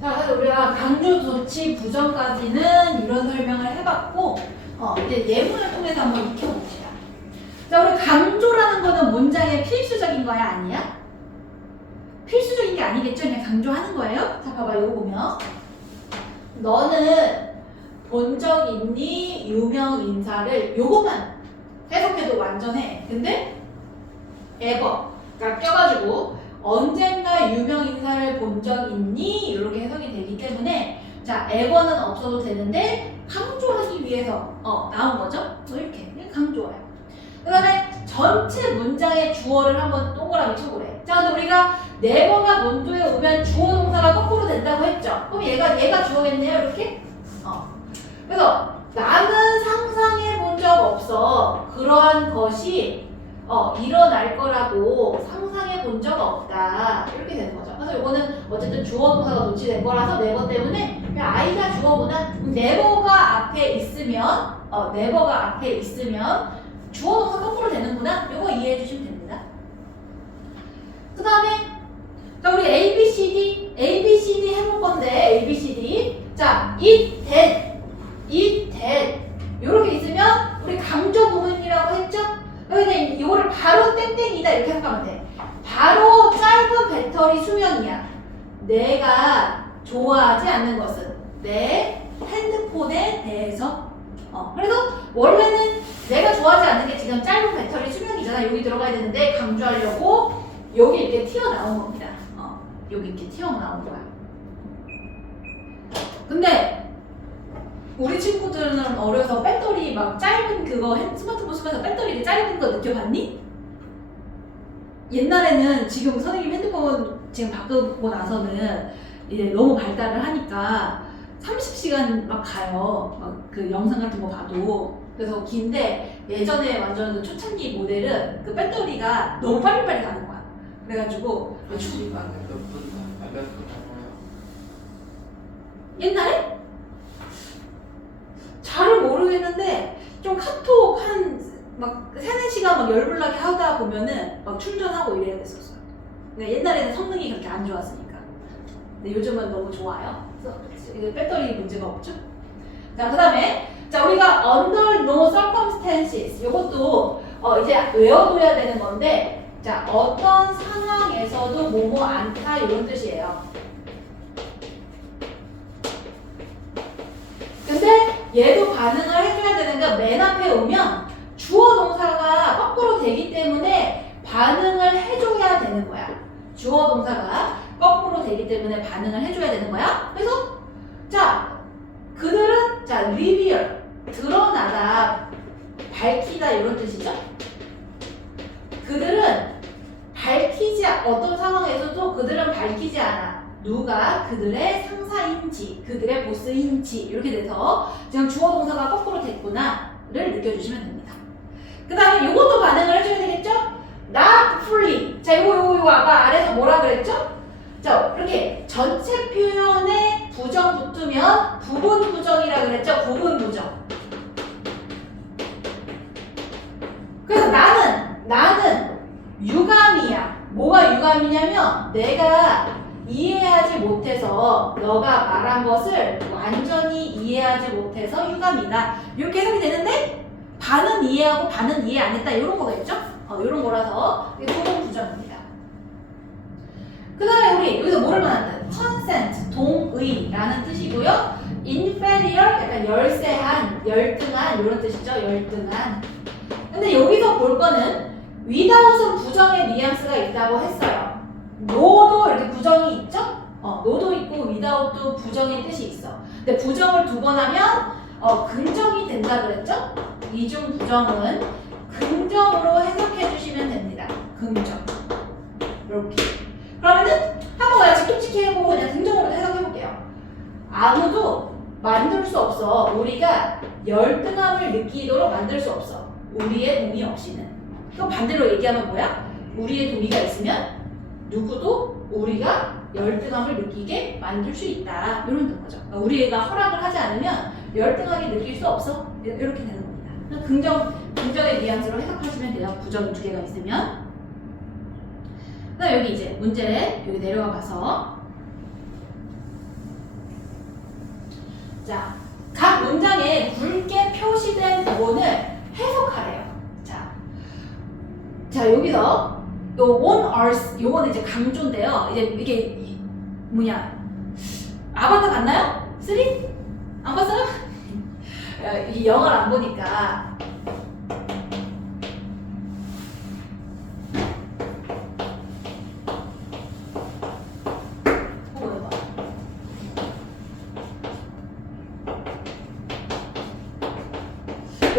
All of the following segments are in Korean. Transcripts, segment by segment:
자, 그래서 우리가 강조, 조치, 부정까지는 이런 설명을 해봤고, 이제 예문을 통해서 한번 익혀봅시다. 자, 우리 강조라는 거는 문장의 필수적인 거야, 아니야? 필수적인 게 아니겠죠? 그냥 강조하는 거예요? 자, 봐봐, 이거 보면. 너는 본 적 있니? 유명 인사를 요거만 해석해도 완전해. 근데 ever가 껴가지고 언젠가 유명 인사를 본 적 있니? 이렇게 해석이 되기 때문에 자, ever는 없어도 되는데 강조하기 위해서 나온 거죠? 이렇게 강조해요. 그 다음에 전체 문장의 주어를 한번 동그라미 쳐보래. 자, 근데 우리가 never가 먼저에 오면 주어 동사가 거꾸로 된다고 했죠? 그럼 얘가 주어겠네요, 이렇게? 그래서 나는 상상해 본 적 없어. 그러한 것이 일어날 거라고 상상해 본 적 없다. 이렇게 되는 거죠. 그래서 이거는 어쨌든 주어 동사가 도치된 거라서 never 때문에 그냥 I가 주어보다 never가 앞에 있으면 never가 앞에 있으면 주어 동사 거꾸로 되는구나. 이거 이해해 주시면 됩니다. 그 다음에 자, 우리 ABCD 해볼 건데 ABCD 자, it, that 이렇게 있으면 우리 강조 부분이라고 했죠? 근데 이거를 바로 땡땡이다 이렇게 생각하면 돼. 바로 짧은 배터리 수명이야. 내가 좋아하지 않는 것은 내 핸드폰에 대해서 그래서 원래는 내가 좋아하지 않는 게 지금 짧은 배터리 수명이잖아. 여기 들어가야 되는데 강조하려고 여기 이렇게 튀어나온 겁니다. 여기 이렇게 튀어나온 거야. 근데 우리 친구들은 어려서 배터리 막 짧은 그거 스마트폰 쓰면서 배터리 짧은 거 느껴봤니? 옛날에는 지금 선생님 핸드폰 지금 바꾸고 나서는 이제 너무 발달을 하니까 30시간 막 가요. 막 그 영상 같은 거 봐도. 그래서 긴데 예전에 완전 그 초창기 모델은 그 배터리가 너무 빨리빨리 가는 거야. 그래가지고 몇 분, 옛날에? 잘은 모르겠는데 좀 카톡 막 3-4시간 막 열불나게 하다 보면은 막 충전하고 이래야 됐었어요. 근데 옛날에는 성능이 그렇게 안 좋았으니까. 근데 요즘은 너무 좋아요. 그래서 배터리 문제가 없죠. 자, 그 다음에 자, 우리가 under no circumstances 이것도 이제 외워둬야 되는 건데 자, 어떤 상황에서도 뭐뭐 않다 이런 뜻이에요. 근데 얘도 반응을 해줘야 되는 게 맨 앞에 오면 주어 동사가 거꾸로 되기 때문에 반응을 해줘야 되는 거야. 주어 동사가 거꾸로 되기 때문에 반응을 해줘야 되는 거야. 그래서 자, 그들은 자, reveal 드러나다, 밝히다 이런 뜻이죠. 그들은 밝히지 어떤 상황에서도 그들은 밝히지 않아. 누가 그들의 상사인지 그들의 보스인지 이렇게 돼서 지금 주어 동사가 거꾸로 됐구나를 느껴주시면 됩니다. 그 다음에 이것도 반응을 해줘야 되겠죠? not fully. 자, 이거 아까 아래서 뭐라 그랬죠? 자, 이렇게 전체 표현에 부정 붙으면 부분 부정이라 그랬죠? 부분 부정. 그래서 나는 유감이야. 뭐가 유감이냐면 내가 이해하지 못해서 너가 말한 것을 완전히 이해하지 못해서 유감이다. 이렇게 해석이 되는데 반은 이해하고 반은 이해 안 했다 이런 거겠죠? 이런 거라서 이게 부분 부정입니다. 그 다음에 우리 여기서 뭐를 말하는 consent, 동의라는 뜻이고요. inferior, 약간 열세한, 열등한 이런 뜻이죠. 열등한. 근데 여기서 볼 거는 without은 부정의 뉘앙스가 있다고 했어요. no도 이렇게 부정이 있죠? no도 있고 without도 부정의 뜻이 있어. 근데 부정을 두 번 하면 긍정이 된다 그랬죠? 이중 부정은 긍정으로 해석해 주시면 됩니다. 긍정. 이렇게. 그러면은 한번 같이 솔직히 해보고 그냥 긍정으로 해석해 볼게요. 아무도 만들 수 없어. 우리가 열등함을 느끼도록 만들 수 없어. 우리의 동의 없이는. 그럼 반대로 얘기하면 뭐야? 우리의 동의가 있으면 누구도 우리가 열등함을 느끼게 만들 수 있다. 이런 거죠. 그러니까 우리가 허락을 하지 않으면 열등하게 느낄 수 없어. 이렇게 되는 겁니다. 긍정의 뉘앙스로 해석하시면 돼요. 부정 두 개가 있으면. 그다음 여기 이제 문제 여기 내려와 봐서 자, 각 문장에 굵게 표시된 부분을 해석하래요. 자, 여기서 요 on earth 요거는 이제 강조인데요. 이제 이게 뭐냐? 아바타 봤나요? 3? 안 봤어요? 이 영화를 안 보니까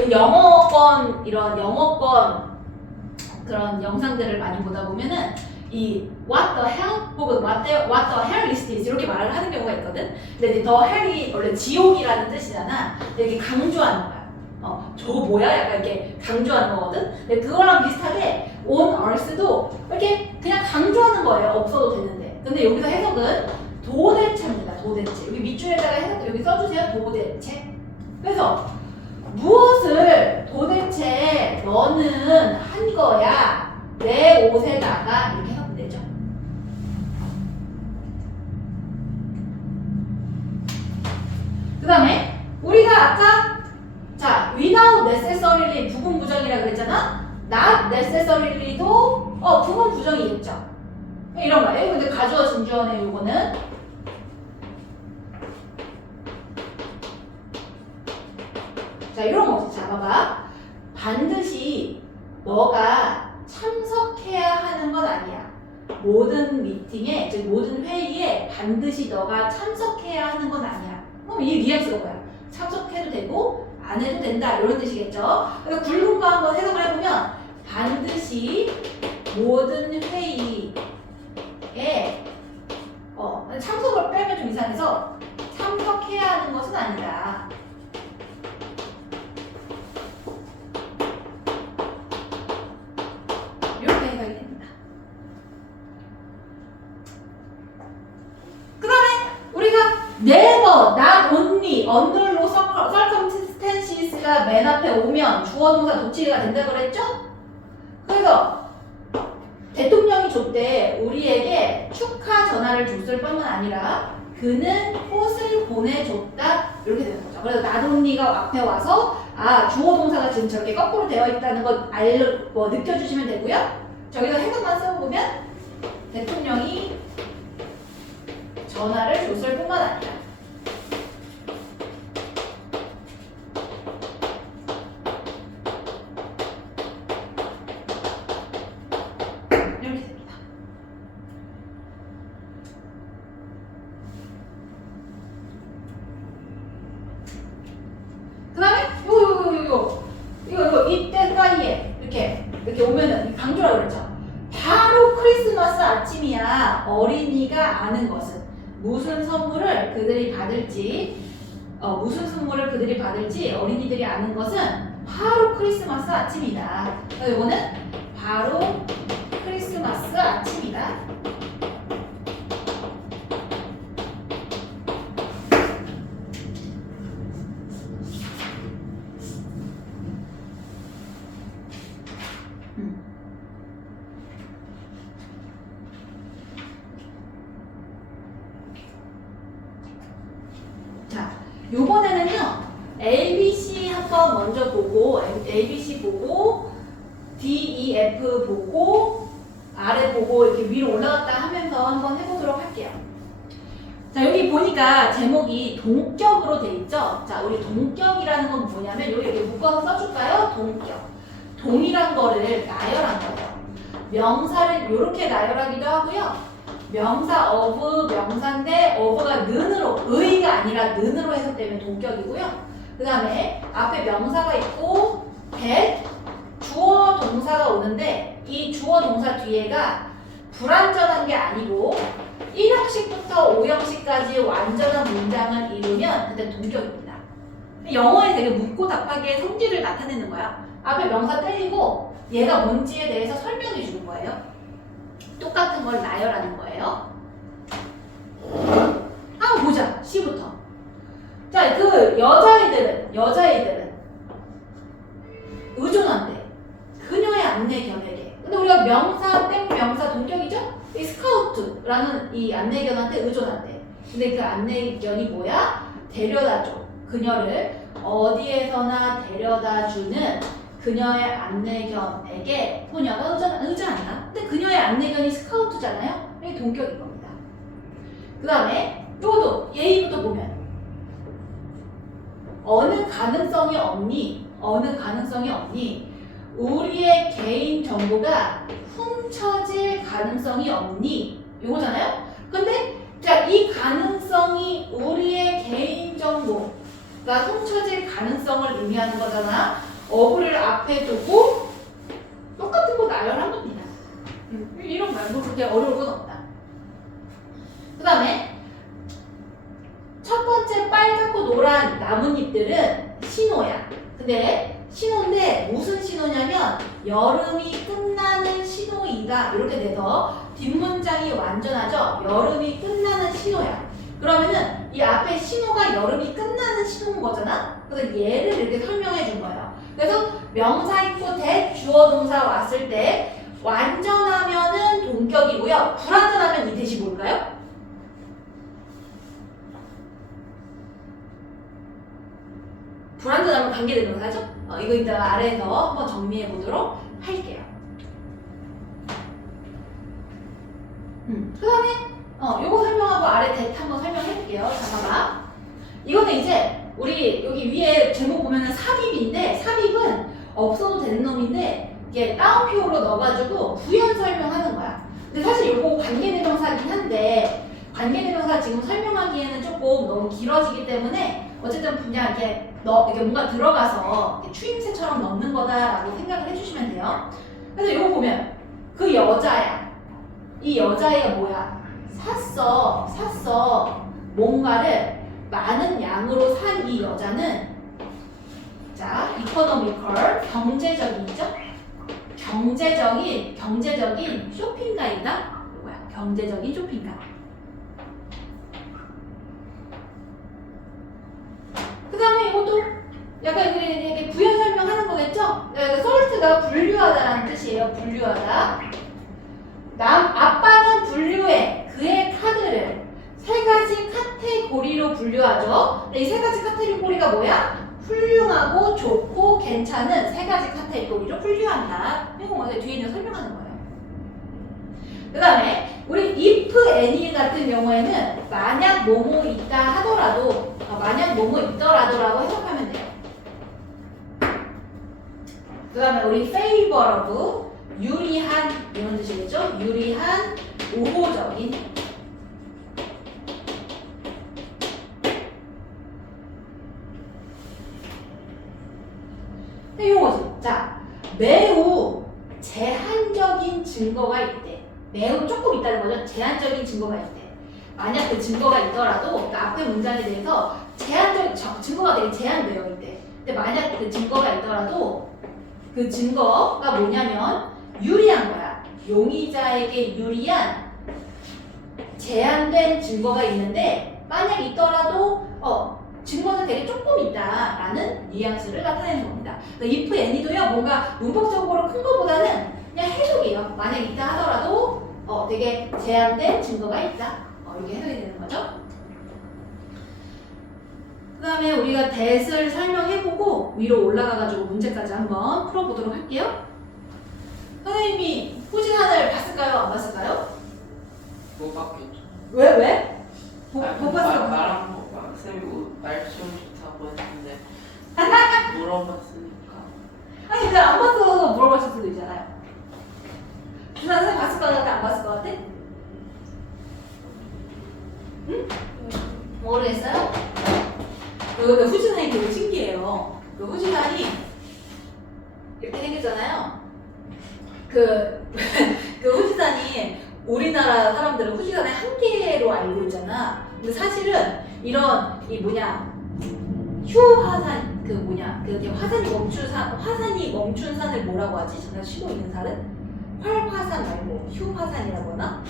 영어권 이런 영어권 그런 영상들을 많이 보다 보면은 이 what the hell 혹은 what the hell is this 이렇게 말을 하는 경우가 있거든. 근데 이제 the hell이 원래 지옥이라는 뜻이잖아. 근데 이렇게 강조하는 거야. 저거 뭐야? 약간 이렇게 강조하는 거거든. 근데 그거랑 비슷하게 on earth도 이렇게 그냥 강조하는 거예요. 없어도 되는데. 근데 여기서 해석은 도대체입니다. 도대체. 여기 밑줄에다가 해석 여기 써주세요. 도대체. 그래서 무엇을 도대체 너는 한 거야? 내 옷에다가 이렇게 하면 되죠. 그 다음에 우리가 아까 자 without necessarily 부분 부정이라 그랬잖아. not necessary도 부분 부정이겠죠. 이런 거예요. 근데 가주어 진주어네 요거는 자 이런 거지. 자 봐봐. 반드시 너가 참석해야 하는 건 아니야. 모든 미팅에 즉 모든 회의에 반드시 너가 참석해야 하는 건 아니야. 그럼 이 뉘앙스가 뭐야? 참석해도 되고 안 해도 된다 이런 뜻이겠죠. 그래서 굵은 거 한번 해석을 해보면 반드시 모든 회의에 참석을 빼면 좀 이상해서 참석해야 하는 것은 아니다. 이렇게 해석이 됩니다. 그 다음에 우리가 never, not only, under circumstances가 맨 앞에 오면 주어 동사 도치가 된다고 그랬죠? 그래서 대통령이 줬대 우리에게 축하 전화를 줬을 뿐만 아니라 그는 꽃을 보내줬다 이렇게 되는 거죠. 그래서 not only가 앞에 와서 주어 동사가 지금 저렇게 거꾸로 되어 있다는 걸 느껴주시면 되고요. 저기서 해석만 써보면 대통령이 전화를 줬을 뿐만 아니라 이렇게 됩니다. 그 다음에 이거 이때 사이에 이렇게 오면은 강조라고 그랬죠. 바로 크리스마스 아침이야. 어린이가 아는 것은 무슨 선물을 그들이 받을지 어린이들이 아는 것은 바로 크리스마스 아침이다. 그래서 이거는 바로 크리스마스 아침이다. 요번에는요 ABC 한번 먼저 보고 ABC 보고 D, E, F 보고 아래 보고 이렇게 위로 올라갔다 하면서 한번 해보도록 할게요. 자 여기 보니까 제목이 동격으로 돼 있죠. 자 우리 동격이라는 건 뭐냐면 여기 이렇게 묶어서 써줄까요? 동격. 동이란 거를 나열한 거예요. 명사를 이렇게 나열하기도 하고요. 명사 of, 명사인데 of가 는으로, 의가 아니라 는으로 해석되면 동격이고요. 그 다음에 앞에 명사가 있고 that, 주어 동사가 오는데 이 주어 동사 뒤에가 불완전한 게 아니고 1형식부터 5형식까지 완전한 문장을 이루면 그때 동격입니다. 영어에 되게 묻고 답하게 성질을 나타내는 거야. 앞에 명사 때리고 얘가 뭔지에 대해서 설명해 주는 거예요. 똑같은 걸 나열하는 거예요. 한번 보자. C부터. 자, 그 여자애들은 의존한대. 그녀의 안내 견에게. 근데 우리가 명사 땡 명사 동격이죠? 이 스카우트라는 이 안내견한테 의존한대. 근데 그 안내견이 뭐야? 데려다줘. 그녀를 어디에서나 데려다주는 그녀의 안내견에게 소녀가 의존한다. 근데 그녀의 안내견이 스카우트잖아요. 이게 동격인 겁니다. 그 다음에 요것도 예의부터 보면 어느 가능성이 없니? 어느 가능성이 없니? 우리의 개인 정보가 훔쳐질 가능성이 없니? 요거잖아요. 근데 자, 이 가능성이 우리의 개인 정보가 훔쳐질 가능성을 의미하는 거잖아. 어부를 앞에 두고 똑같은 거 나열한 겁니다. 이런 말고 그렇게 어려울 건 없다. 그 다음에 첫 번째 빨갛고 노란 나뭇잎들은 신호야. 근데 신호인데 무슨 신호냐면 여름이 끝나는 신호이다. 이렇게 돼서 뒷문장이 완전하죠. 여름이 끝나는 신호야. 그러면은 이 앞에 신호가 여름이 끝나는 신호인 거잖아. 그래서 얘를 이렇게 설명해 준 거예요. 그래서 명사 있고 대 주어 동사 왔을 때 완전하면은 동격이고요. 불완전하면 이 대시 뭘까요? 불완전하면 관계대명사죠? 이거 이따가 아래에서 한번 정리해 보도록 할게요. 그 다음에 요거 설명하고 아래 대 한번 설명해 볼게요. 자, 봐봐. 이거는 이제 우리 여기 위에 제목 보면은 삽입인데 삽입은 없어도 되는 놈인데 이게 따옴표로 넣어가지고 부연 설명하는 거야. 근데 사실 요거 관계대명사긴 한데 관계대명사 지금 설명하기에는 조금 너무 길어지기 때문에 어쨌든 그냥 이렇게 뭔가 들어가서 추임새처럼 넣는 거다라고 생각을 해주시면 돼요. 그래서 이거 보면 그 여자야. 이 여자애가 뭐야? 샀어. 뭔가를 많은 양으로 산 이 여자는 자, economical 경제적이죠? 경제적인 쇼핑가이다. 뭐야? 경제적인 쇼핑가. 그 다음에 이것도 약간 이렇게 부연 설명하는 거겠죠? 솔트가 분류하다라는 뜻이에요. 분류하다. 아빠는 분류해. 그의 카드를 세 가지 카테고리로 분류하죠. 이 세 가지 카테고리가 뭐야? 훌륭하고 좋고 괜찮은 세 가지 카테고리로 분류한다. 이거 먼저 뒤에 있는 설명하는 거예요. 그 다음에 우리 if, any 같은 경우에는 만약 뭐뭐 있다 하더라도 만약 뭐뭐 있더라도라고 해석하면 돼요. 그 다음에 우리 favorable 유리한 이런 뜻이겠죠? 유리한, 우호적인. 이거지. 자, 매우 제한적인 증거가 있대. 매우 조금 있다는 거죠. 제한적인 증거가 있대. 만약 그 증거가 있더라도 그 앞에 문장에 대해서 제한적인 증거가 되게 제한되어 있대. 근데 만약 그 증거가 있더라도 그 증거가 뭐냐면 유리한 거야. 용의자에게 유리한 제한된 증거가 있는데 만약 있더라도 증거는 되게 조금 있다라는 뉘앙스를 나타내는 겁니다. if, any도요 뭔가 문법적으로 큰 거보다는 그냥 해석이에요. 만약 있다 하더라도 되게 제한된 증거가 있다. 이렇게 해석이 되는 거죠. 그 다음에 우리가 that을 설명해보고 위로 올라가가지고 문제까지 한번 풀어보도록 할게요. 선생님이 후진한을 봤을까요? 안 봤을까요? 못 봤겠죠. 왜? 못 나랑 봤을까요? 쌤이 날씨좀 좋다고 했는데 물어봤으니까. 아니 근데 안 봤어도 물어봤을 수도 있잖아요. 선생님 봤을 것 같아? 안 봤을 것 같아? 응? 모르겠어요? 그 후진한이 되게 신기해요. 그 후진한이 이렇게 생겼잖아요. 그 후지산이 우리나라 사람들은 후지산의 한 개로 알고 있잖아. 근데 사실은 이런 휴화산 그게 화산이 멈춘 산을 뭐라고 하지? 잠깐 쉬고 있는 산은 활화산 말고 휴화산이라고 하나?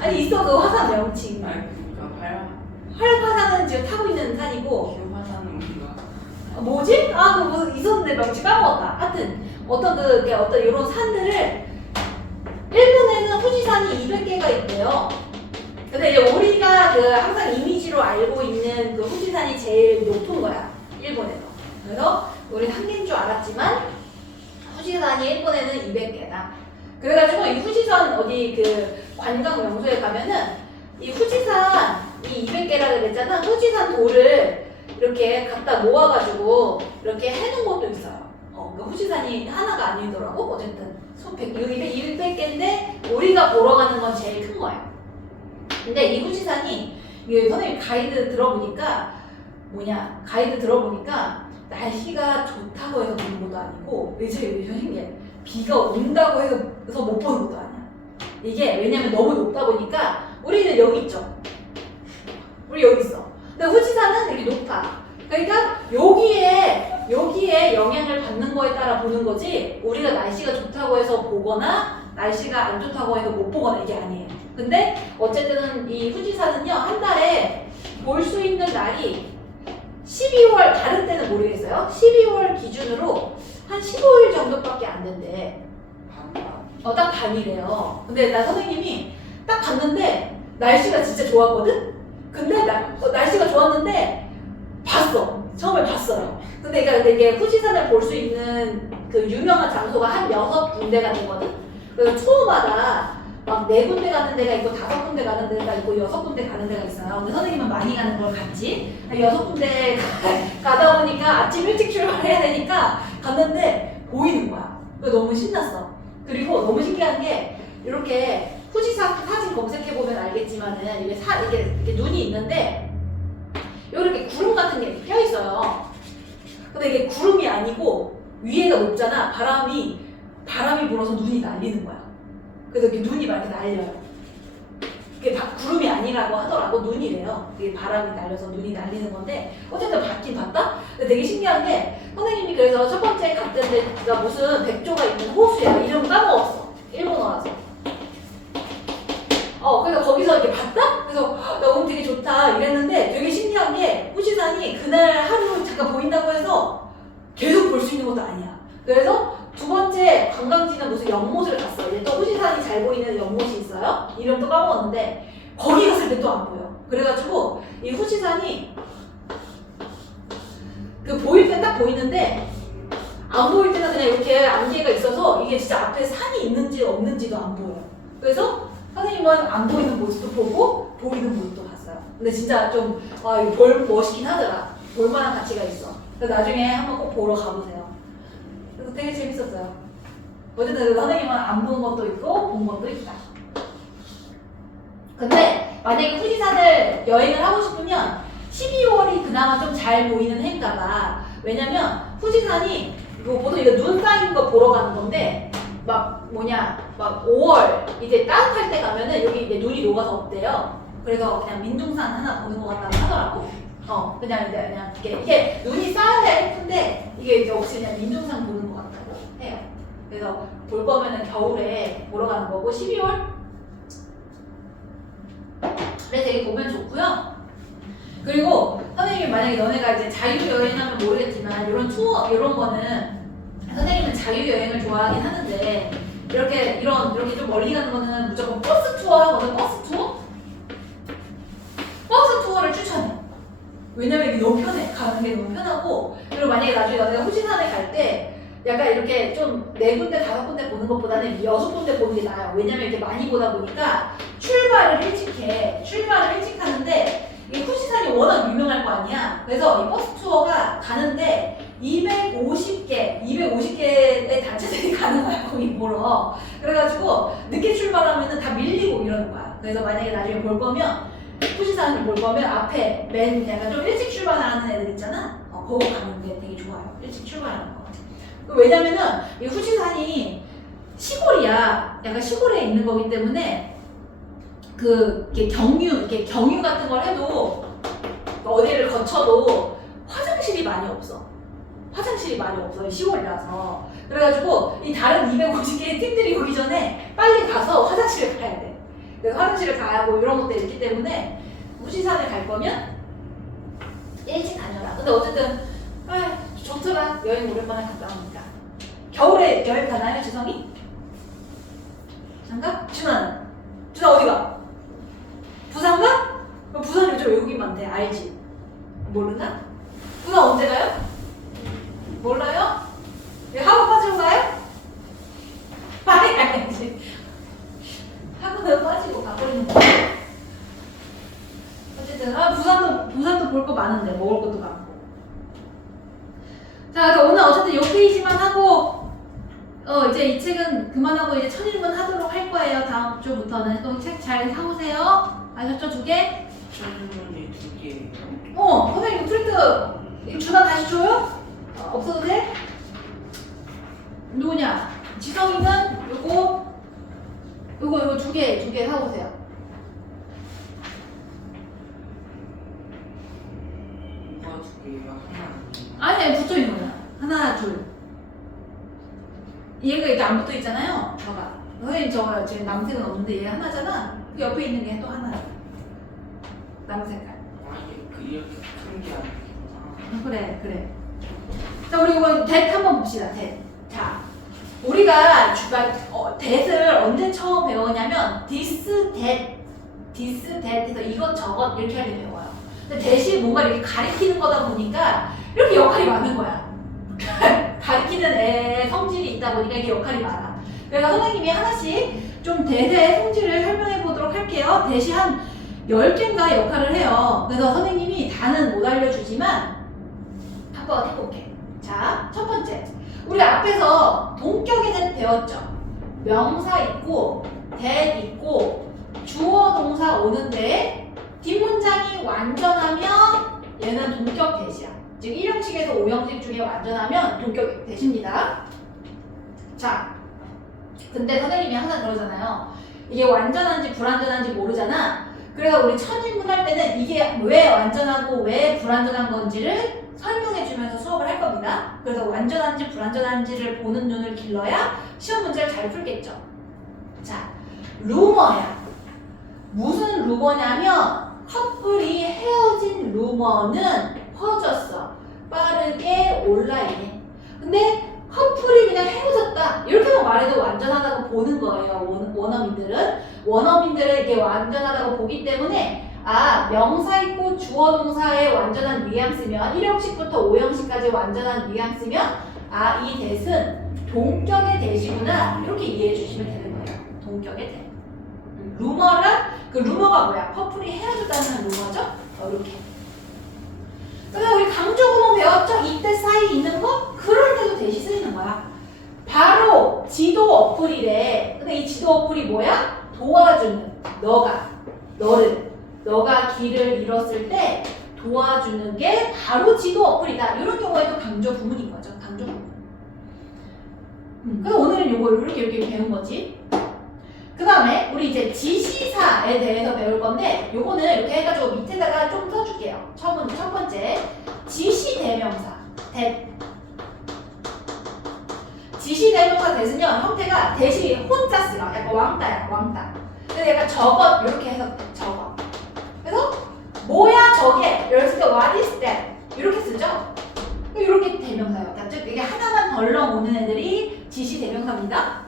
아니 있어 그 화산 명칭. 아니 그러니까 활화산은 지금 타고 있는 산이고. 휴화산은 우리가 뭐지? 그거 있었는데 명칭 까먹었다. 하여튼 어떤 이런 산들을 일본에는 후지산이 200개가 있대요. 근데 이제 우리가 항상 이미지로 알고 있는 그 후지산이 이 200개라 그랬잖아. 후지산 돌을 이렇게 갖다 모아가지고 이렇게 해놓은 것도 있어요. 그러니까 후지산이 하나가 아니더라고. 어쨌든 200개인데 우리가 보러 가는 건 제일 큰 거야. 근데 이 후지산이 이게 선생님 가이드 들어보니까 날씨가 좋다고 해서 보는 것도 아니고 이제 신기해. 비가 온다고 해서 못 보는 것도 아니야. 이게 왜냐면 너무 높다 보니까 우리는 여기 있죠. 우리 여기 있어. 근데 후지산은 이렇게 높아. 그러니까 여기에 영향을 받는 거에 따라 보는 거지 우리가 날씨가 좋다고 해서 보거나 날씨가 안 좋다고 해서 못 보거나 이게 아니에요. 근데 어쨌든 이 후지산은요 한 달에 볼 수 있는 날이 12월 다른 때는 모르겠어요. 12월 기준으로 한 15일 정도밖에 안 된대. 딱 반이래요. 근데 나 선생님이 딱 봤는데 날씨가 진짜 좋았거든? 근데 날씨가 좋았는데 봤어. 처음에 봤어요. 근데 이게 후지산을 볼 수 있는 그 유명한 장소가 한 6군데가 되거든? 그래서 초마다 막 4군데 가는 데가 있고 5군데 가는 데가 있고 6군데 가는 데가 있어요. 근데 선생님은 많이 가는 걸 갔지. 6군데 가다 보니까 아침 일찍 출발해야 되니까 갔는데 보이는 거야. 그래서 너무 신났어. 그리고 너무 신기한 게 이렇게 후지산 사진 검색해보면 알겠지만은 이게 눈이 있는데 이렇게 구름 같은 게 껴 있어요. 근데 이게 구름이 아니고 위에가 높잖아. 바람이 불어서 눈이 날리는 거야. 그래서 이렇게 눈이 막 이렇게 날려요. 그게 구름이 아니라고 하더라고. 눈이래요. 이게 바람이 날려서 눈이 날리는 건데 어쨌든 봤긴 봤다? 근데 되게 신기한 게 선생님이 그래서 첫 번째 갔던 데가 무슨 백조가 있는 호수야. 이름 까먹었어. 일본어라서. 그래서 거기서 이렇게 봤다? 그래서 너무 되게 좋다 이랬는데 되게 신기한 게 후지산이 그날 하루 잠깐 보인다고 해서 계속 볼 수 있는 것도 아니야. 그래서 두 번째 관광지는 무슨 연못을 갔어. 이제 또 후지산이 잘 보이는 연못이 있어요. 이름도 까먹었는데 거기 갔을 때 또 안 보여. 그래가지고 이 후지산이 그 보일 때 딱 보이는데 안 보일 때는 그냥 이렇게 안개가 있어서 이게 진짜 앞에 산이 있는지 없는지도 안 보여. 그래서 선생님은 안 보이는 모습도 보고 보이는 모습도 봤어요. 근데 진짜 좀 이거 멋있긴 하더라. 볼만한 가치가 있어. 그래서 나중에 한번 꼭 보러 가보세요. 그래서 되게 재밌었어요. 어쨌든 선생님은 안 본 것도 있고 본 것도 있다. 근데 만약에 후지산을 여행을 하고 싶으면 12월이 그나마 좀 잘 보이는 해인가 봐. 왜냐면 후지산이 보통 이거 눈 쌓인 거 보러 가는 건데 막 5월 이제 따뜻할 때 가면은 여기 이제 눈이 녹아서 없대요. 그래서 그냥 민둥산 하나 보는 것 같다고 하더라고. 그냥 이게 눈이 쌓여야 예쁜데 이게 이제 없이 그냥 민둥산 보는 것 같다고 해요. 그래서 볼 거면은 겨울에 보러 가는 거고 12월. 그래서 되게 보면 좋고요. 그리고 선생님이 만약에 너네가 이제 자유여행하면 모르겠지만 이런 투어 이런 거는 선생님은 자유여행을 좋아하긴 하는데 이렇게 좀 멀리 가는 거는 무조건 버스 투어 하거든. 버스 투어를 추천해. 왜냐면 이게 너무 편해. 가는 게 너무 편하고 그리고 만약에 나중에 너네가 후지산에 갈 때 약간 이렇게 좀 4군데 5군데 보는 것보다는 6군데 보는 게 나아요. 왜냐면 이렇게 많이 보다 보니까 출발을 일찍 하는데 이 후지산이 워낙 유명할 거 아니야. 그래서 이 버스 투어가 가는데 250개의 단체들이 가는 거야, 거기 보러. 그래가지고 늦게 출발하면은 다 밀리고 이러는 거야. 그래서 만약에 나중에 볼 거면 후지산을 볼 거면 앞에 맨 약간 좀 일찍 출발하는 애들 있잖아. 거기 가는 게 되게 좋아요. 일찍 출발하는 거. 왜냐면은 이 후지산이 시골이야. 약간 시골에 있는 거기 때문에 이렇게 경유 같은 걸 해도 어디를 거쳐도 화장실이 많이 없어. 시골이라서. 그래가지고 이 다른 250개의 팀들이 오기 전에 빨리 가서 화장실을 가야 돼. 그래서 화장실을 가야 뭐 이런 것들이 있기 때문에 후지산에 갈 거면 일찍 다녀라. 근데 어쨌든 좋더라. 여행 오랜만에 갔다 오니까. 겨울에 여행 가나요, 지성이? 장가? 준아 어디 가? 부산 가? 부산 요즘 외국인 많대. 알지? 모르나? 부산 언제 가요? 몰라요? 학원 빠지러 가요? 알지. 학원에 빠지고 가버리는 거야. 어쨌든 어쨌든 부산도 볼 거 많은데 먹을 것도 많고. 자, 그래서 오늘 어쨌든 요 페이지만 하고 이제 이 책은 그만하고 이제 천일문 하도록 할 거예요. 다음 주부터는 또 책 잘 사오세요. 아셨죠? 2개? 천문이 2개예요. 선생님 프린트 이거 주나 다시 줘요? 없어도 돼? 누구냐? 지성이는 요거 2개 사오세요. 뭐가 2개예요? 아니 붙어 있는 거야. 하나 둘. 얘가 이렇게 안 붙어 있잖아요. 봐봐. 선생님 저 지금 남색은 없는데 얘 하나잖아. 그 옆에 있는 게 또 하나야. 남색깔. 아니 이렇게 큰 게 아니구나. 그래. 자, 우리 이거 that 한번 봅시다. that. 자, 우리가 that을 언제 처음 배웠냐면 this, that 해서 이것저것 이렇게 할 때 배워요. 근데 that이 뭔가 이렇게 가리키는 거다 보니까 이렇게 역할이 많은 거야. 가리키는 애 성질이 있다 보니까 이게 역할이 많아. 그래서 선생님이 하나씩 좀 that의 성질을 설명해 보도록 할게요. that이 한 10개인가 역할을 해요. 그래서 선생님이 다는 못 알려주지만 한번 해볼게. 자, 첫 번째. 우리 앞에서 동격에 대해 배웠죠. 명사 있고 that 있고 주어 동사 오는데 뒷문장이 완전하면 얘는 동격 that이야. 즉 1형식에서 5형식 중에 완전하면 동격 that입니다. 자, 근데 선생님이 항상 그러잖아요. 이게 완전한지 불완전한지 모르잖아. 그래서 우리 천일문 할 때는 이게 왜 완전하고 왜 불완전한 건지를 설명해 주면서 수업을 할 겁니다. 그래서 완전한지 불완전한지를 보는 눈을 길러야 시험 문제를 잘 풀겠죠. 자, 루머야. 무슨 루머냐면 커플이 헤어진 루머는 퍼졌어. 빠르게 온라인에. 근데 커플이 그냥 헤어졌다 이렇게만 말해도 완전하다고 보는 거예요. 원어민들은 이게 완전하다고 보기 때문에 명사 있고 주어 동사의 완전한 뉘앙스면 1형식부터 5형식까지 완전한 뉘앙스면 이 that은 동격의 that이구나 이렇게 이해해 주시면 되는 거예요. 동격의 that. 루머가 뭐야? 커플이 헤어졌다는 루머죠? 이렇게. 그다음에 우리 강조구문 배웠죠? 이때 사이에 있는 거? 그럴 때도 that이 쓰이는 거야. 바로 지도 어플이래. 근데 이 지도 어플이 뭐야? 도와주는 너가 길을 잃었을 때 도와주는 게 바로 지도 어플이다. 이런 경우에도 강조 구문인 거죠. 강조 구문. 그래서 오늘은 요거 이렇게 배운 거지. 그 다음에 우리 이제 지시사에 대해서 배울 건데 요거는 이렇게 해가지고 밑에다가 좀 써줄게요. 첫 번째 지시대명사 that. 지시대명사 that은요 형태가 that이 혼자 쓰여. 약간 왕따야. 근데 약간 저것 이렇게 해서 저것. 그래서 뭐야 저게 이랬을 때 what is that 이렇게 쓰죠. 이렇게 대명사예요. 즉 이게 하나만 덜렁 오는 애들이 지시대명사입니다.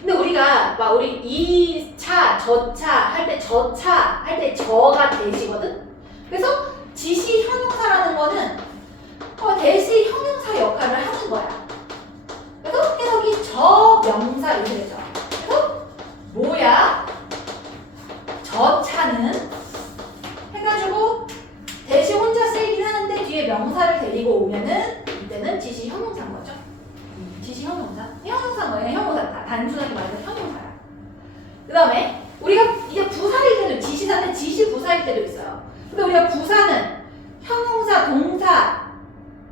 근데 우리가 우리 이 차, 저 차 할 때 저가 that이거든. 그래서 지시 형용사라는 거는 that이 형용사 역할을 하는 거야. 그래서 해석이 저 명사 이렇게 되죠. 그래서 뭐야? 저 차는 해가지고 that이 혼자 쓰이긴 하는데 뒤에 명사를 데리고 오면은 이때는 지시 형용사인 거죠. 지시 형용사. 형용사인 거예요. 형용사. 단순하게 말해서 형용사야. 그 다음에 우리가 이게 부사일 때도 지시사인데 지시 부사일 때도 있어요. 근데 우리가 부사는 형용사, 동사,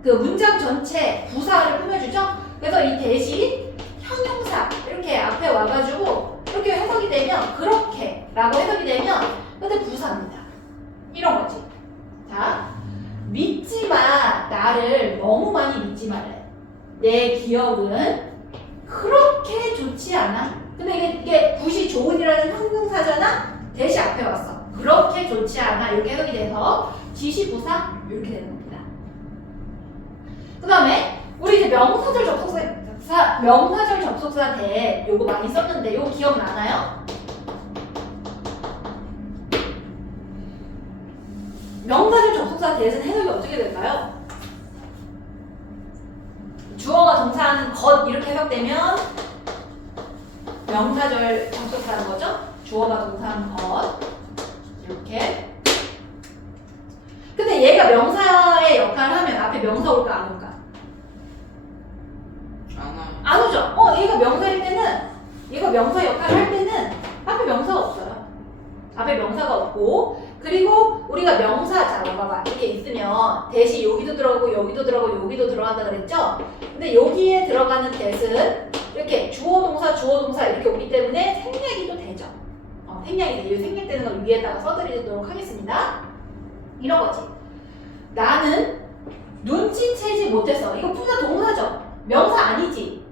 그 문장 전체 부사를 꾸며주죠. 그래서 이 that이 형용사 이렇게 앞에 와가지고 이렇게 해석이 되면 그렇게라고 해석이 되면 근데 부사입니다. 이런 거지. 자, 믿지 마. 나를 너무 많이 믿지 말래. 내 기억은 그렇게 좋지 않아. 근데 이게 굿이 좋은이라는 형용사잖아. that이 앞에 왔어. 그렇게 좋지 않아. 이렇게 해석이 돼서 지시부사 이렇게 되는 겁니다. 그 다음에 우리 이제 명사절 접속사 that 요거 많이 썼는데 요거 기억나나요? 명사절 접속사 that은 해석이 어떻게 될까요? 주어가 동사하는 것 이렇게 해석되면 명사절 접속사는 거죠. 주어가 동사하는 것 이렇게 명사 올까 안 올까? 안 와요. 안 오죠? 얘가 명사일 때는, 얘가 명사 역할을 할 때는 앞에 명사가 없어요. 앞에 명사가 없고, 그리고 우리가 명사, 자, 봐봐. 이게 있으면 대시 여기도 들어가고 여기도 들어가고 여기도 들어간다 그랬죠? 근데 여기에 들어가는 대는 이렇게 주어 동사 이렇게 오기 때문에 생략이 또 되죠. 생략이 돼요. 생략되는 걸 위에다가 써드리도록 하겠습니다. 이런 거지. 나는 눈치채지 못했어. 이거 부사 동사죠? 명사 아니지?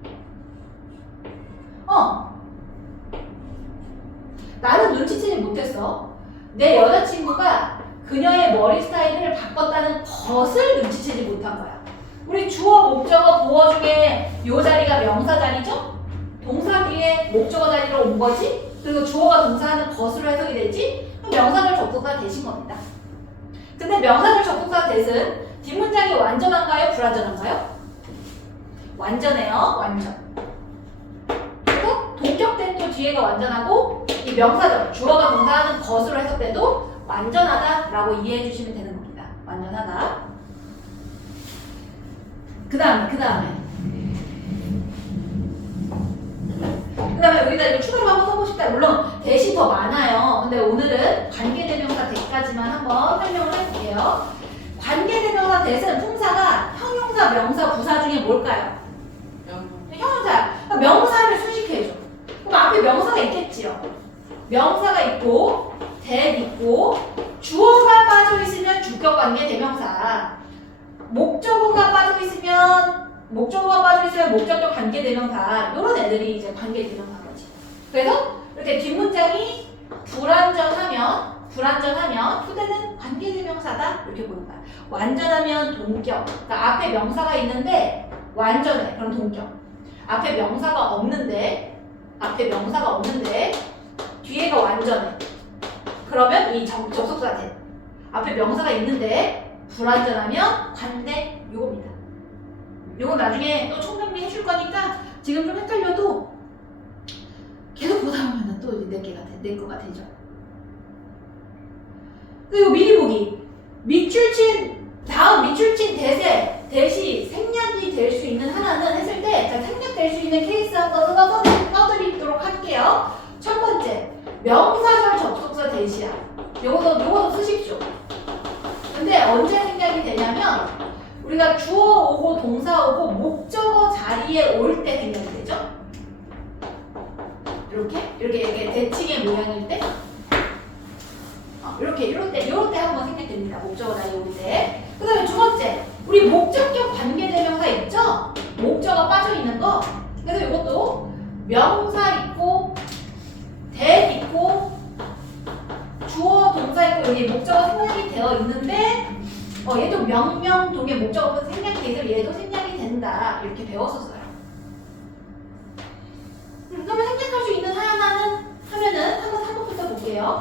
나는 눈치채지 못했어. 내 여자친구가 그녀의 머리 스타일을 바꿨다는 것을 눈치채지 못한 거야. 우리 주어, 목적어, 보어 중에 이 자리가 명사 자리죠? 동사 뒤에 목적어 자리로 온 거지? 그리고 주어가 동사하는 것으로 해석이 되지? 그럼 명사절 접속사 되신 겁니다. 근데 명사절 접속사 대신 뒷문장이 완전한가요? 불완전한가요? 완전해요. 완전. 그래서 동격된 또 뒤에가 완전하고 이 명사절, 주어가 동사하는 것으로 해석돼도 완전하다라고 이해해 주시면 되는 겁니다. 완전하다. 그 다음에 여기다 이거 추가로 한번 써보실까요? 물론 대시 더 많아요. 근데 오늘은 관계대명사 대까지만 한번 설명을 해볼게요. 관계대명사 대는 품사가 형용사, 명사, 부사 중에 뭘까요? 형용사야. 그러니까 명사를 수식해줘. 그럼 앞에 명사가 있겠지요. 명사가 있고 대 있고 주어가 빠져있으면 주격관계 대명사, 목적어가 빠져있으면 목적격 관계 대명사, 이런 애들이 이제 관계 대명사 거지. 그래서 이렇게 뒷문장이 불완전하면 후대는 관계 대명사다 이렇게 보는 거야. 완전하면 동격. 그러니까 앞에 명사가 있는데 완전해. 그럼 동격. 앞에 명사가 없는데 뒤에가 완전해. 그러면 이 접속사 대. 앞에 명사가 있는데 불완전하면 관대, 요겁니다. 요건 나중에 또 총정리 해줄 거니까 지금 좀 헷갈려도 계속 보다 보면 또 내 거가 되죠. 그리고 미리 보기. 다음 밑줄친 대시 생략이 될 수 있는 하나는 했을 때, 자, 생략될 수 있는 케이스 한번 써드리도록 할게요. 첫 번째, 명사절 접속사 대시야. 요것도 쓰십시오. 근데 언제 생략이 되냐면 우리가 주어 오고 동사 오고 목적어 자리에 올 때 생략이 되죠. 이렇게 대칭의 모양일 때, 이럴 때 한번 생략됩니다. 목적어 자리에 올 때. 그 다음에 두 번째, 우리 목적격 관계대명사 있죠? 목적어 빠져있는 거. 그래서 이것도 명사 있고 대 있고 주어 동사 있고 여기 목적어 생략이 되어 있는데 얘도 명명동의 목적어 생략이 돼서 얘도 생략이 된다 이렇게 배웠었어요. 그러면 생략할 수 있는 하나는 한번 3번부터 볼게요.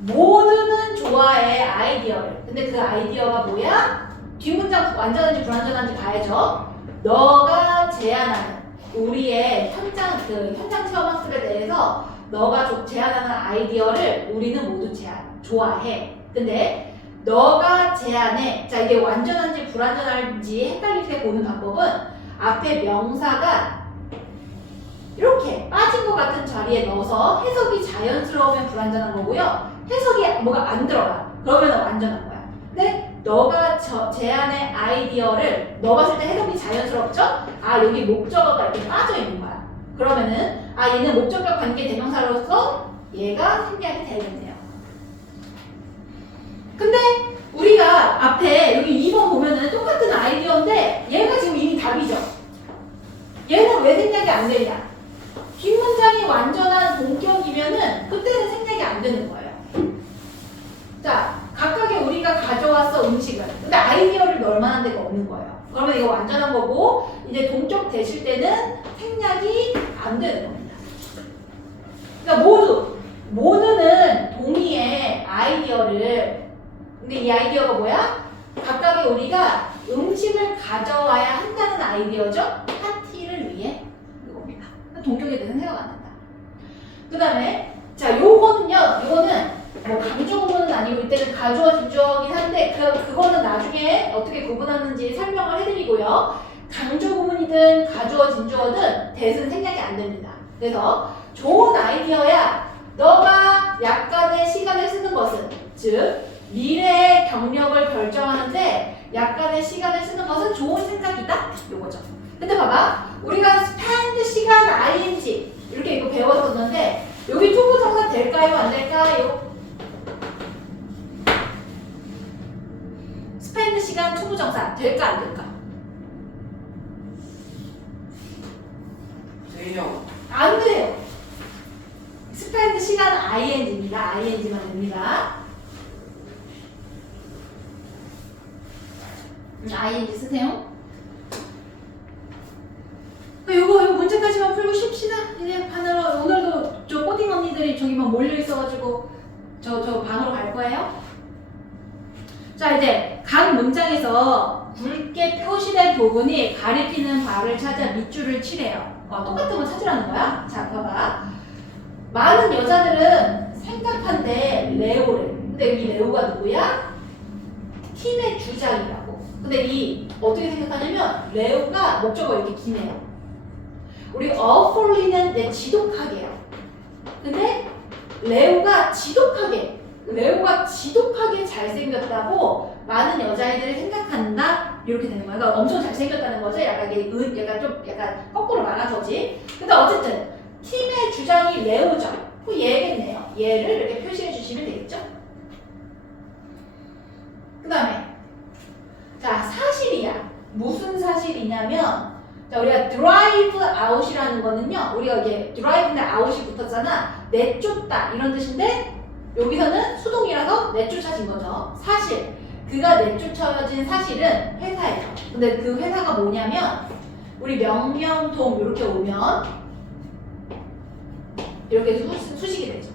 모두는 좋아해 아이디어를. 근데 그 아이디어가 뭐야? 뒷문장 완전한지 불완전한지 봐야죠. 너가 제안하는 우리의 현장 체험 학습에 대해서 너가 제안하는 아이디어를 우리는 모두 좋아해. 근데 너가 제안해. 자, 이게 완전한지 불완전한지 헷갈릴 때 보는 방법은 앞에 명사가 이렇게 빠진 것 같은 자리에 넣어서 해석이 자연스러우면 불완전한 거고요. 해석이 뭐가 안 들어가. 그러면 완전한 거야. 근데 너가 제안의 아이디어를 넣어봤을 때 해석이 자연스럽죠? 여기 목적어가 이렇게 빠져 있는 거야. 그러면은 얘는 목적격 관계 대명사로서 얘가 생략이 되겠네요. 근데 우리가 앞에 여기 2번 보면은 똑같은 아이디어인데 얘가 지금 이미 답이죠. 얘는 왜 생략이 안 되냐? 뒷문장이 완전한 동격이면은 그때는 생략이 안 되는 거예요. 자, 각각의 우리가 가져왔어 음식을. 근데 아이디어를 넣을 만한 데가 없는 거예요. 그러면 이거 완전한 거고 이제 동격 되실 때는 생략이 안 되는 겁니다. 그러니까 모두는 동의의 아이디어를. 근데 이 아이디어가 뭐야? 각각의 우리가 음식을 가져와야 한다는 아이디어죠. 파티를 위해 이겁니다. 동격에 대해서는 생각 안 한다. 그 다음에 자 요거는 뭐 강조 구문은 아니고 이때는 가주어 진주어긴 한데 그거는 나중에 어떻게 구분하는지 설명을 해드리고요. 강조 구문이든 가주어 진주어든 대은 생략이 안 됩니다. 그래서 좋은 아이디어야 너가 약간의 시간을 쓰는 것은 즉 미래의 경력을 결정하는데 약간의 시간을 쓰는 것은 좋은 생각이다 요거죠. 근데 봐봐 우리가 spend 시간 ing 이렇게 이거 배웠었는데 여기 투부정사 될까요 안 될까요? spend 시간 투부정사 될까 안 될까? 돼요. 안 돼요. spend 시간 ing입니다. ing만 됩니다. ing 쓰세요. 요거 문제까지만 풀고 쉽시다. 이제 반으로 오늘도 저 코딩 언니들이 저기 막 몰려 있어가지고 저 방으로 갈 거예요. 자 이제 각 문장에서 굵게 표시된 부분이 가리키는 바를 찾아 밑줄을 치래요. 똑같은 거 찾으라는 거야. 자 봐봐. 많은 여자들은 생각한대 레오를. 근데 이 레오가 누구야? 팀의 주장이라고. 근데 이 어떻게 생각하냐면 레오가 목적어가 이렇게 기네요. 우리 어폴리는 내 지독하게요. 근데 레오가 지독하게 잘생겼다고 많은 여자애들이 생각한다 이렇게 되는 거야. 그러니까 엄청 잘생겼다는 거죠. 약간 이게 약간 거꾸로 말아서지. 근데 어쨌든 팀의 주장이 레오죠. 그 얘겠네요. 얘를 이렇게 표시해 주시면 되겠죠. 그 다음에 자 사실이야. 무슨 사실이냐면 자 우리가 drive out이라는 거는요. 우리가 이게 drive인데 out이 붙었잖아. 내쫓다 이런 뜻인데 여기서는 수동이라서 내쫓아진 거죠. 사실 그가 내쫓아진 사실은 회사예요. 근데 그 회사가 뭐냐면 우리 명명동 이렇게 오면 이렇게 수식이 되죠.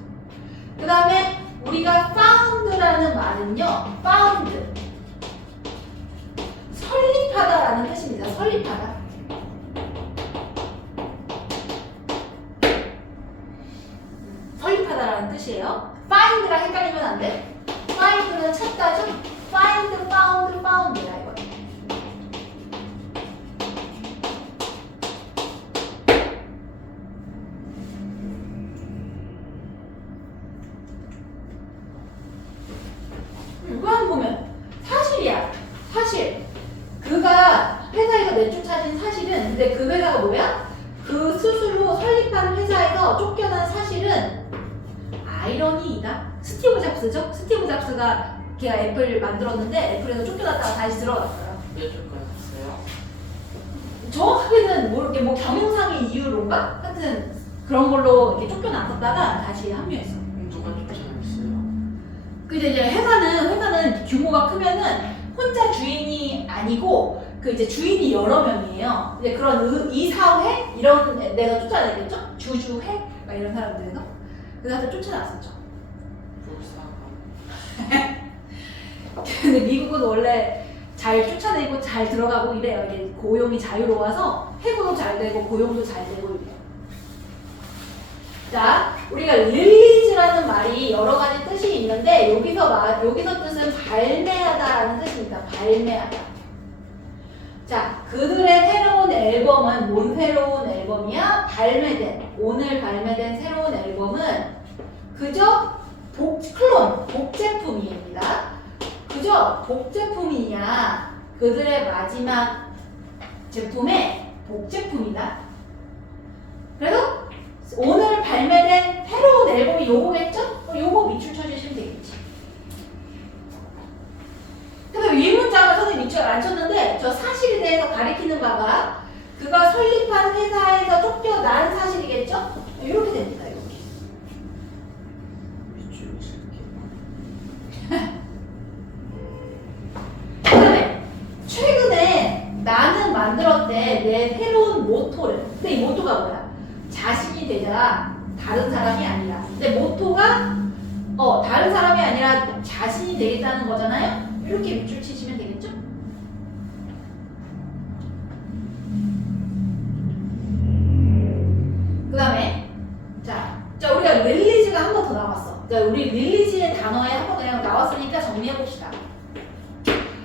그 다음에 우리가 found라는 말은요. found 설립하다라는 뜻입니다. 설립하다. 설립하다라는 뜻이에요. find랑 헷갈리면 안 돼. find는 찾다죠. find, found, found야 이거. 이거 한번 보면 사실이야. 사실. 그가 회사에서 내쫓아진 사실은 근데 그 회사가 뭐야? 그 스스로 설립한 회사에서 쫓겨난 사실은 아이러니이다. 스티브 잡스죠? 스티브 잡스가 걔가 애플 만들었는데 애플에서 쫓겨났다가 다시 들어갔어요. 몇 주까지 갔어요? 정확하게는 모르게 뭐 경영상의 이유로인가? 하여튼 그런 걸로 이렇게 쫓겨났었다가 다시 합류했어. 누가 쫓아냈어요? 그 이제 회사는 규모가 크면은 혼자 주인이 아니고 그 이제 주인이 여러 명이에요. 이제 그런 이사회 이런 데서 쫓아내겠죠? 주주회 막 이런 사람들에서 그래서 하여튼 쫓아났었죠. 불쌍한. 근데 미국은 원래 잘 쫓아내고 잘 들어가고 이래요. 이게 고용이 자유로워서 해고도 잘 되고 고용도 잘 되고 이래요. 자, 우리가 릴리즈라는 말이 여러 가지 뜻이 있는데 여기서 뜻은 발매하다라는 뜻입니다. 발매하다. 자, 그들의 새로운 앨범은 뭔 새로운 앨범이야? 오늘 발매된 새로운 앨범은 그저 클론, 복제품입니다. 그저 복제품이냐? 그들의 마지막 제품의 복제품이다. 그래서 오늘 발매된 새로운 앨범이 요거겠죠? 요거 밑줄 쳐주시면 되겠지. 근데 이 문장은 선생님 밑줄 안 쳤는데 저 사실에 대해서 가리키는 바가 그가 설립한 회사에서 쫓겨난 사실이겠죠? 이렇게 됩니다. 이렇게. 밑줄 칠게. 그다음에 최근에 나는 만들었대 내 새로운 모토를. 근데 이 모토가 뭐야? 자신이 되자 다른 사람이 아니라. 근데 모토가 다른 사람이 아니라 자신이 되겠다는 거잖아요. 이렇게 밑줄 치시면 되겠죠? 그 다음에 자 우리가 릴리즈가 한 번 더 나왔어. 그러니까 우리 릴리즈의 단어에 한번 그냥 나왔으니까 정리해 봅시다.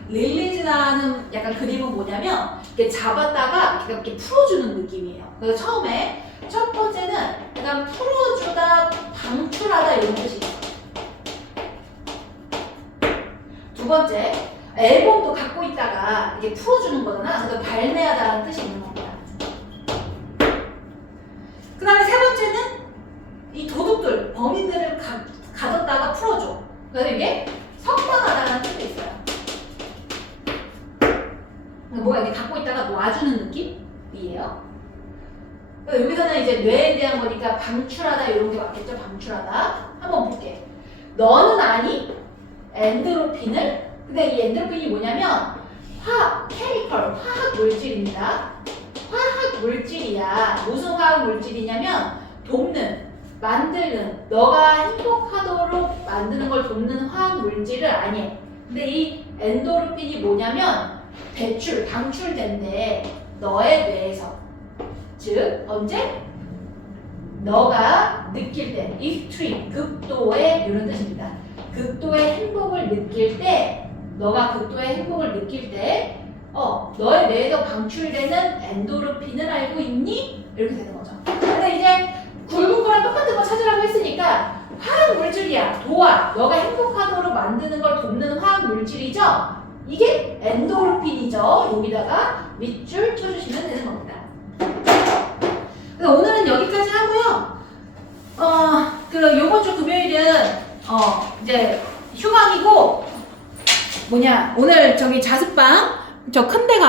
릴리즈라는 약간 그림은 뭐냐면 이렇게 잡았다가 이렇게 풀어주는 느낌이에요. 그래서 처음에 첫 번째는 약간 풀어주다, 방출하다 이런 뜻이 있어요. 두 번째, 앨범도 갖고 있다가 이게 풀어주는 거잖아. 그래서 발매하다라는 뜻이 있는 겁니다. 그 다음에 세 번째는 이 도둑들, 범인들을 가뒀다가 풀어줘. 그래서 이게 석방하다라는 뜻도 있어요. 뭐가 이렇게 갖고 있다가 놔주는 느낌이에요. 여기서는 이제 뇌에 대한 거니까 방출하다 이런 게 맞겠죠? 방출하다. 한번 볼게. 너는 아니? 엔도르핀을? 근데 이 엔도르핀이 뭐냐면 케미컬, 화학 물질입니다. 화학 물질이야. 무슨 화학 물질이냐면 돕는, 만드는, 너가 행복하도록 만드는 걸 돕는 화학 물질을 아니에요. 근데 이 엔도르핀이 뭐냐면 방출된대. 너의 뇌에서. 즉 언제? 너가 느낄 때, extreme, 극도의 이런 뜻입니다. 극도의 행복을 느낄 때, 너가 극도의 행복을 느낄 때, 너의 뇌에서 방출되는 엔도르핀을 알고 있니? 이렇게 되는 거죠. 근데 이제 굵은 거랑 똑같은 거 찾으라고 했으니까 화학 물질이야. 도와. 너가 행복하도록 만드는 걸 돕는 화학 물질이죠. 이게 엔도르핀이죠. 여기다가 밑줄 쳐주시면 되는 겁니다. 오늘은 여기까지 하고요. 요번 주 금요일은 이제 휴강이고 오늘 저기 자습방 저 큰 데가